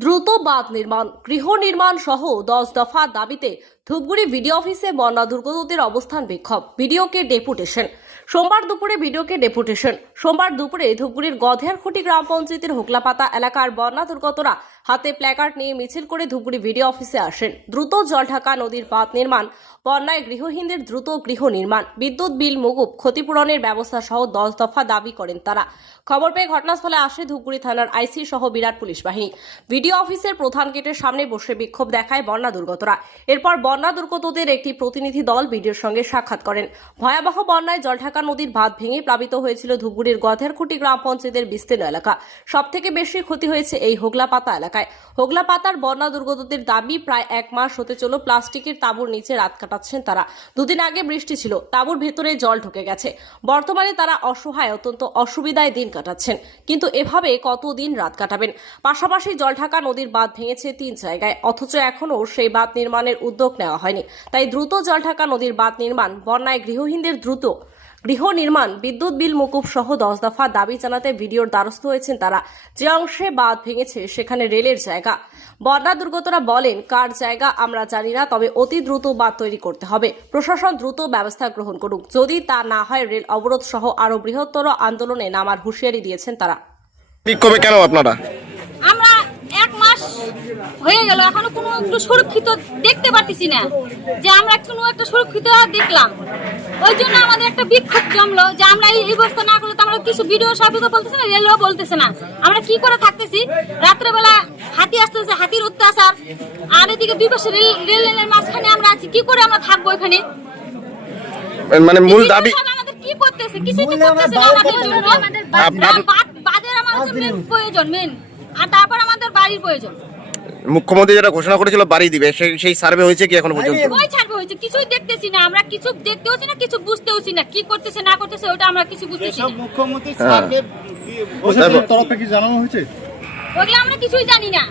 দ্রুত বাঁধ নির্মাণ গৃহ নির্মাণ সহ দশ দফা দাবিতে ধূপগুড়ি বিডিও অফিসে বন্যা দুর্গতদের অবস্থান বিক্ষোভ বিডিওকে ডেপুটেশন। সোমবার দুপুরে বিডিওকে ডেপুটেশন। সোমবার দুপুরে ধূপগুড়ির গধেরখুটি গ্রাম পঞ্চায়েতের হোকলাপাতা এলাকার বন্যা দুর্গতরা হাতে প্ল্যাকার্ড নিয়ে মিছিল করে ধূপগুড়ি বিডিও অফিসে আসেন। দ্রুত জলঢাকা নদীর বাঁধ নির্মাণ, বন্যায় গৃহহীনদের দ্রুত গৃহ নির্মাণ, বিদ্যুৎ বিল, মকুব ক্ষতিপূরণের ব্যবস্থা সহ দশ দফা দাবি করেন তারা। খবর পেয়ে ঘটনাস্থলে আসে ধূপগুড়ি থানার আইসি সহ বিরাট পুলিশ বাহিনী। বিডিও অফিসের প্রধান গেটের সামনে বসে বিক্ষোভ দেখায় বন্যা দুর্গতরা। এরপর বন্যা দুর্গতদের একটি প্রতিনিধি দল বিডিওর সঙ্গে সাক্ষাৎ করেন। ভয়াবহ বন্যায় জলঢাকা নদীর বাঁধ ভেঙে প্লাবিত হয়েছিল ধুপগুড়ির গধেরকুটি গ্রাম পঞ্চায়েতের বিস্তীর্ণ এলাকা। সবথেকে বেশি ক্ষতি হয়েছে এই হোগলাপাতা এলাকায়। হোগলাপাতার বন্যা দুর্গতদের দাবি, প্রায় এক মাস হতে চলো প্লাস্টিকের তাঁবুর নিচে রাত কাটাচ্ছেন তারা। দুদিন আগে বৃষ্টি ছিল, তাঁবুর ভেতরে জল ঢুকে গেছে। বর্তমানে তারা অসহায়, অত্যন্ত অসুবিধায় দিন কাটাচ্ছেন। কিন্তু এভাবে কতদিন রাত কাটাবেন? পাশাপাশি জলঢাকা নদীর বাঁধ ভেঙেছে তিন জায়গায়, অথচ এখনও সেই বাঁধ নির্মাণের উদ্যোগ নেওয়া হয়নি। তাই দ্রুত জলঢাকা নদীর বাঁধ নির্মাণ বন্যায় গৃহহীনদের দ্রুত গৃহ নির্মাণ বিদ্যুৎ বিল মকুব সহ দশ দফা দাবি জানাতে ভিডিওর দ্বারস্থ হয়েছেন তারা। যে অংশে বাঁধ ভেঙেছে সেখানে রেলের জায়গা। বন্যা দুর্গতরা বলেন কার জায়গা আমরা জানি না তবে অতি দ্রুত বাঁধ তৈরি করতে হবে। প্রশাসন দ্রুত ব্যবস্থা গ্রহণ করুক। যদি তা না হয় রেল অবরোধ সহ আরও বৃহত্তর আন্দোলনে নামার হুঁশিয়ারি দিয়েছেন তারা। বিক্ষোভে কেন আপনারা? আমরা হয়ে গেল। এখনও কোনো একটু সুরক্ষিত দেখতে পারতেছি না। যে আমরা কোনো একটা সুরক্ষিত দেখলাম। ওই জন্য আমাদের একটা বিক্ষোভ জমলো যে আমরা এই ব্যবস্থা না করলে তো আমরা কিছু ভিডিও সাহেব বলতেছে না রেলও বলতেছে না। আমরা কি করে থাকতেছি? রাত্রেবেলা হাতি আসতেছে হাতির অত্যাচার আর এদিকে দুই পাশে রেল রেল লাইনের মাঝখানে আমরা আছি। কি করে আমরা থাকব এখানে? মানে মূল দাবি আমাদের কি করতেছে? কিছুই তো করতেছে না আমাদের জন্য। বাদ- বাদের আমাদের প্রয়োজন মেন আর তারপর আমাদের বাড়ির প্রয়োজন। মুখ্যমন্ত্রী যেটা ঘোষণা করেছিল বাড়ি দিবে সেই সেই সার্ভে হয়েছে কি এখনও পর্যন্ত? কই ছাড়বে হয়েছে কিছুই দেখতেছি না আমরা কিছু দেখতেওছি না কিছু বুঝতেওছি না কি করতেছে না করতেছে ওটা আমরা কিছু বুঝতেছি না। মুখ্যমন্ত্রী হ্যাঁ। সার্ভে তরফ থেকে জানানো হয়েছে? ওগুলো আমরা কিছুই জানি না।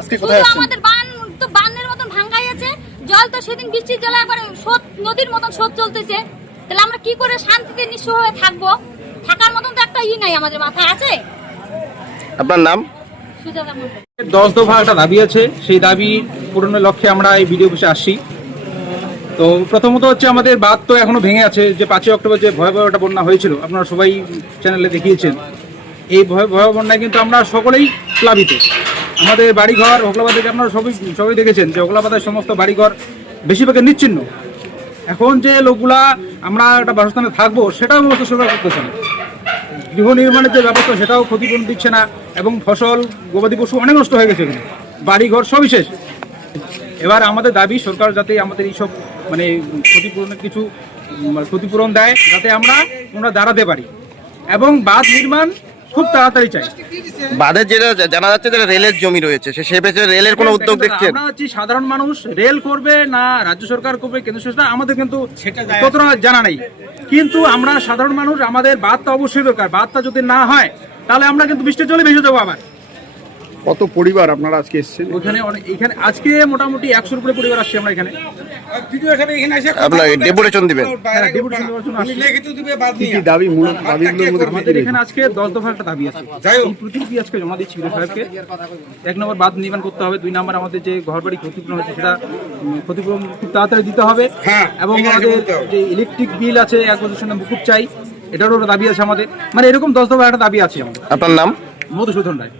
আজকে কোথায় আমাদের বান তো বানের মতন ভাঙ্গাই আছে জল তো সেদিন বৃষ্টির জলে একবার স্রোত নদীর মতন স্রোত চলতেছে। তাহলে আমরা কি করে শান্তিতে নিঃস্ব হয়ে থাকব? থাকার মতন তো একটা ই নাই আমাদের মাথায় আছে? আপনার নাম? দশ দফা একটা দাবি আছে, সেই দাবি পূরণের লক্ষ্যে আমরা এই ভিডিও অফিসে আসছি। তো প্রথমত হচ্ছে আমাদের বাদ তো এখনও ভেঙে আছে, যে পাঁচই অক্টোবর যে ভয়াবহ একটা বন্যা হয়েছিল, আপনারা সবাই চ্যানেলে দেখিয়েছেন। এই ভয়, ভয়াবহ বন্যায় কিন্তু আমরা সকলেই প্লাবিত। আমাদের বাড়িঘর, হোকলাবাদ থেকে আপনারা সবই, সবাই দেখেছেন, যে হোকলাবাদের সমস্ত বাড়িঘর বেশিরভাগের নিচ্ছিন্ন। এখন যে লোকগুলা আমরা একটা বাসস্থানে থাকব, সেটাও ব্যবস্থা সরকার করতেছে না। গৃহ নির্মাণের যে ব্যবস্থা, সেটাও ক্ষতিপূরণ দিচ্ছে না এবং ফসল, গবাদি পশু অনেক নষ্ট হয়ে গেছে এখানে। বাড়িঘর সবই শেষ। এবার আমাদের দাবি, সরকার যাতে আমাদের এইসব মানে ক্ষতিপূরণের কিছু ক্ষতিপূরণ দেয়, যাতে আমরা আমরা দাঁড়াতে পারি। এবং বাঁধ নির্মাণ খুব তাড়াতাড়ি চাই। বাদের যেটা জানা যাচ্ছে যে রেলের জমি রয়েছে সে সে পেছনে রেলের কোনো উদ্যোগ দেখছেন? আমরা হচ্ছি সাধারণ মানুষ রেল করবে না রাজ্য সরকার করবে কেন্দ্র সরকার আমাদের কিন্তু ততটা জানা নেই। কিন্তু আমরা সাধারণ মানুষ আমাদের বাদটা অবশ্যই দরকার। বাদটা যদি না হয় তাহলে আমরা কিন্তু বৃষ্টির জলে ভেসে যাব আবার। কত পরিবার আপনারা আজকে এসেছেন? ওখানে অনেক এখানে আজকে মোটামুটি একশোর উপরে পরিবার আসছে আমরা এখানে। আপনার ডেপুটেশন দিবেন। হ্যাঁ, দাবি দাবিগুলোর মধ্যে আমাদের এখানে আজকে দশ দফা একটা দাবি আছে। এই প্রতিনিধি আজকে জমা দিচ্ছি বিডিও সাহেবকে। এক নম্বর বাদ নির্মাণ করতে হবে দুই নম্বর আমাদের যে ঘর বাড়ি ক্ষতিপূরণ হচ্ছে সেটা ক্ষতিপূরণ খুব তাড়াতাড়ি দিতে হবে। এবং আমাদের যে ইলেকট্রিক বিল আছে এক বছর সঙ্গে মুকুব চাই এটারও দাবি আছে আমাদের। মানে এরকম দশ দফা একটা দাবি আছে আমাদের। আপনার নাম? মধুসূদন রায়।